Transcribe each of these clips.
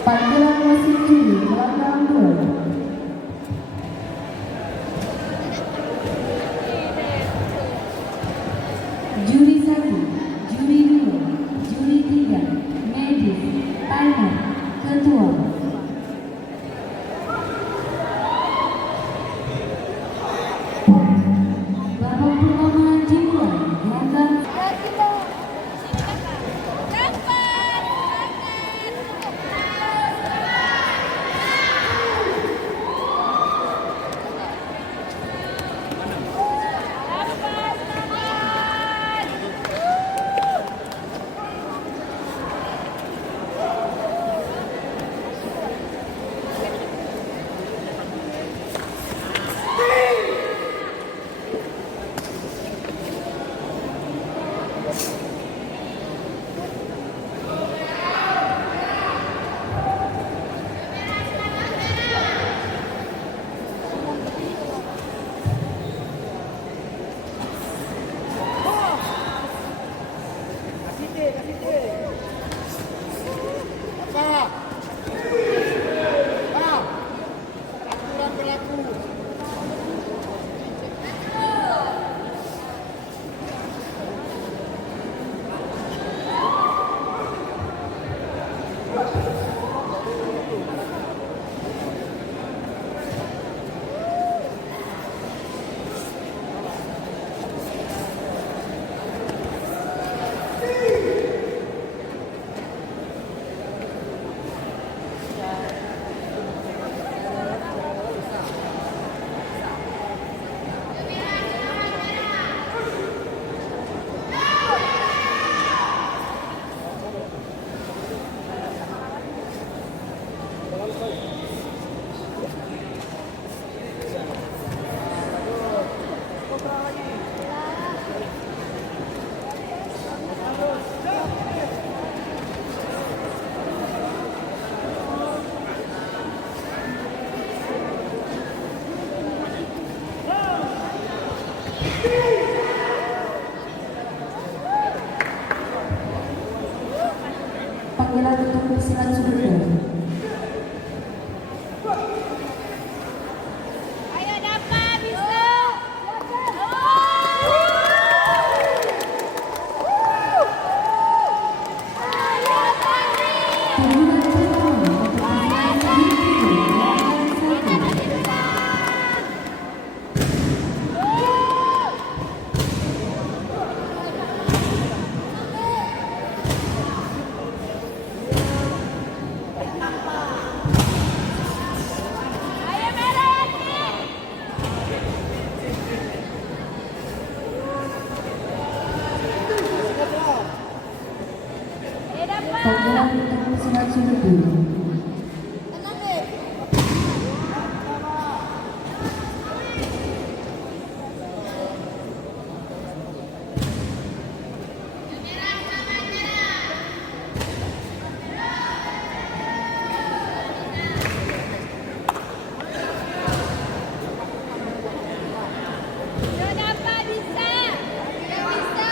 Panggilan wasit juri pelanggaran 2. Juri 1, juri 2, juri 3, medis, timer, ketua. Babak pertama dimulai dengan panggilan untuk persilangan sudut. Ayo dapat bisa. Panggilan pertama untuk persilangan sudut. Ayo merah Yakin. Ayo dapat. Panggilan untuk persilangan sudut dulu. Tenang deh. Ayo dapat bisa. Ayo bisa.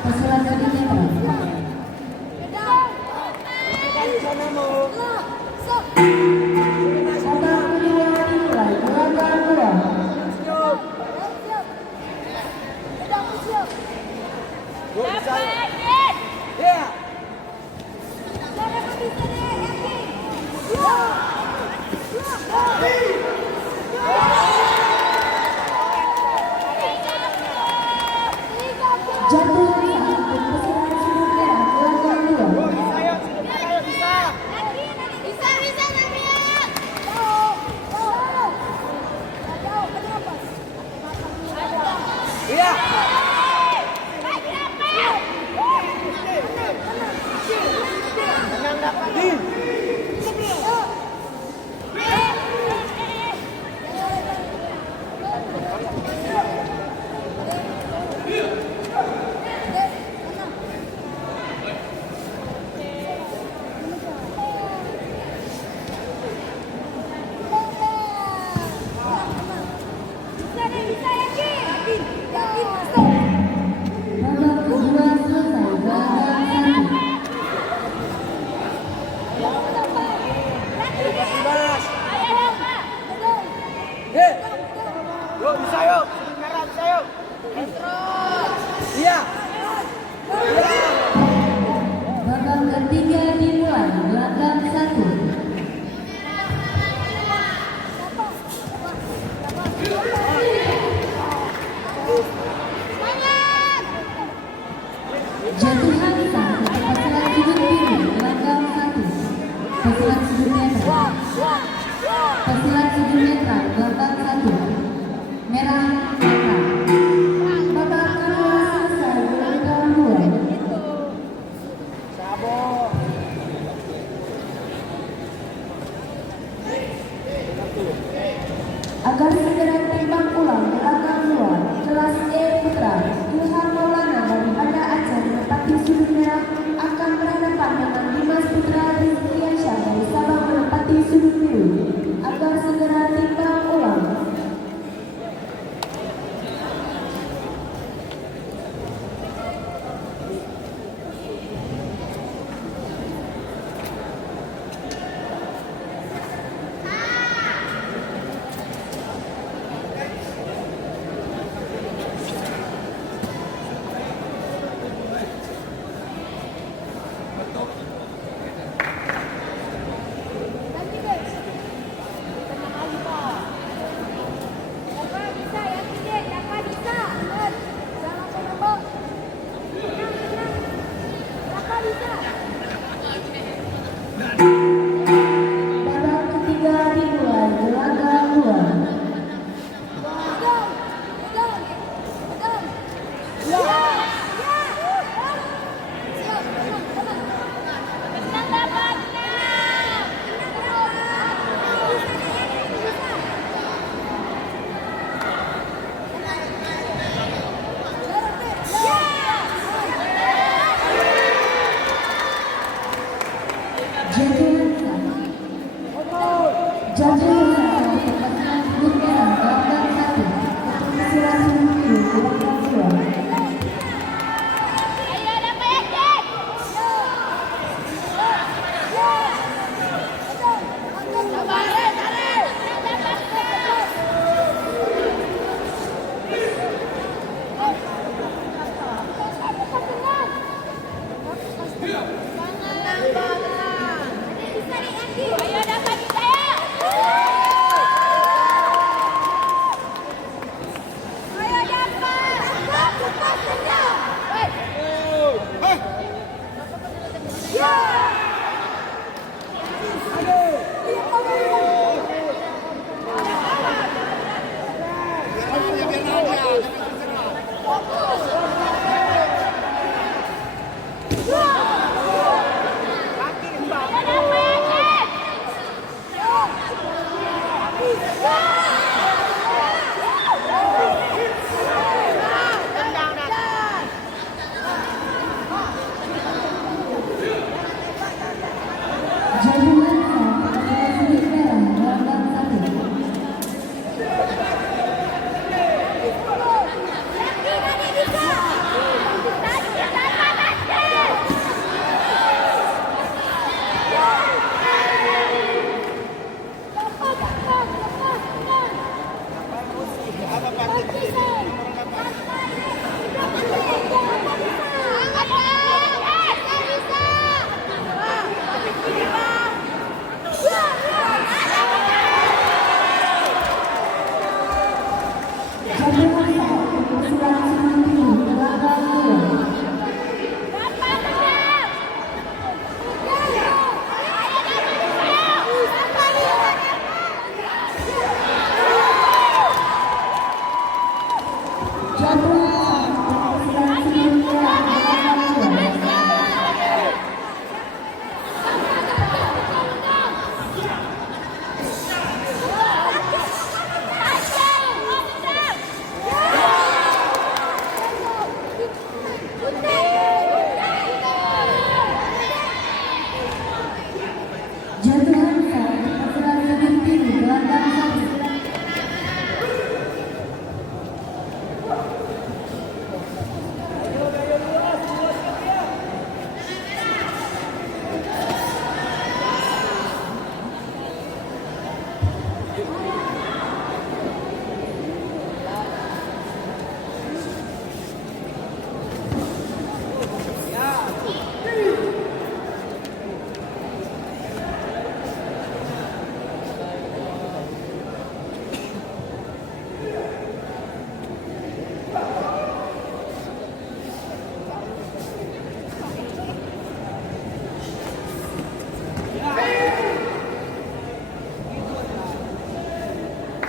Pesilat sudut netral. Babak kedua dimulai. Gerakan 2. Jatuh saat pesilat sudut merah. Gerakan 2. Babak kedua selesai. Gerakan 1. Yuk, bisa yuk. Merah, bisa yuk. Iya. Babak ketiga dimulai. Gerakan 1. Jatuhan saat pesilat sudut biru. Gerakan 1. Pesilat sudut netral. Pesilat sudut netral. Gerakan 1. Merah netral. Babak kedua selesai. Gerakan 2. Sabo. Agar segera timbang ulang gerakan 2. Kelas E Putra Ilham Maulana daripada Aceh menempati sudut merah akan berhadapan dengan Dimas Putra Rizkiansyah dari Sabang menempati sudut biru. Agar segera timbang ulang. Babak ketiga dimulai. Gerakan 2. Jatuhan saat pesilat sudut merah. Gerakan 1. Pesilat sudut biru. Gerakan 2.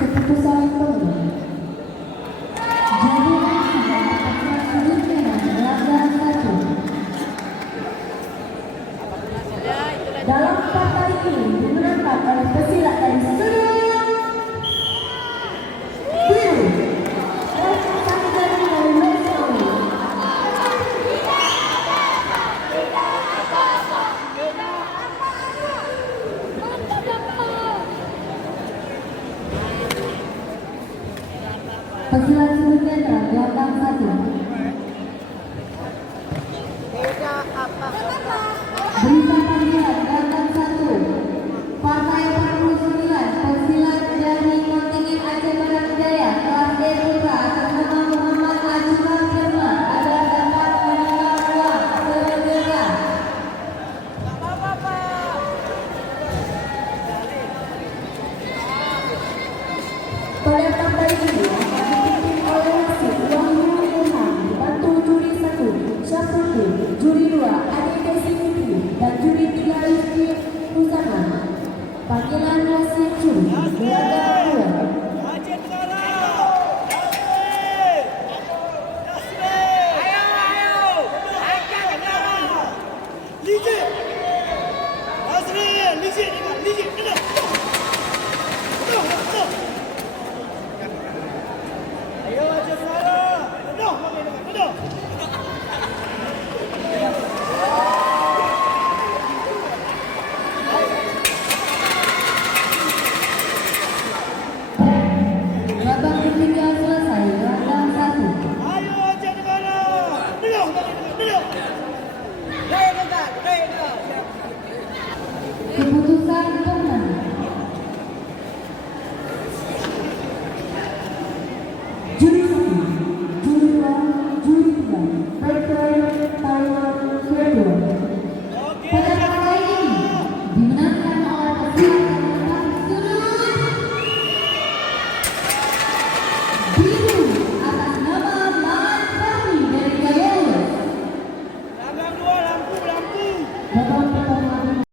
Keputusan penuh. Jadi pertandingan sudut merah gelanggang 1. Dalam partai ini dimenangkan oleh pesilat dari sudut biru. Representasi dari West Norway. Pesilat sudut netral gelanggang 1. Beda apa? Berita panggilan gelanggang 1. Partai 49 pesilat dari kontingen Aceh Barat Jaya kelas D putra atas nama Muhammad Ajurah Firman adalah dapat menerima uang sebesar pada partai ini akan dipimpin oleh wasit Wahyu Ilham, dibantu juri 1 Syafuku, juri 2 Ade Desi Fikri, dan juri 3 Rizky Ruzana. Panggilan wasit juri gelanggang 2. Aceh Tenggara. Taslim. Taslim. Ayo. Aceh Tenggara. Lijik. Taslim. Lijik. Kena. Betul. Ayo Aceh Tenggara. Betul. Babak ketiga selesai gelanggang 1. Ayo Aceh Tenggara. Betul. Keputusan pemenang. Juri 1, juri 2, juri 3, Baiklah Taiwan Swedia. Pada partai ini dimenangkan oleh pesilat dari sudut biru atas nama Mat Fahmi dari Gayel. Langgang 2 lampu. Babak pertama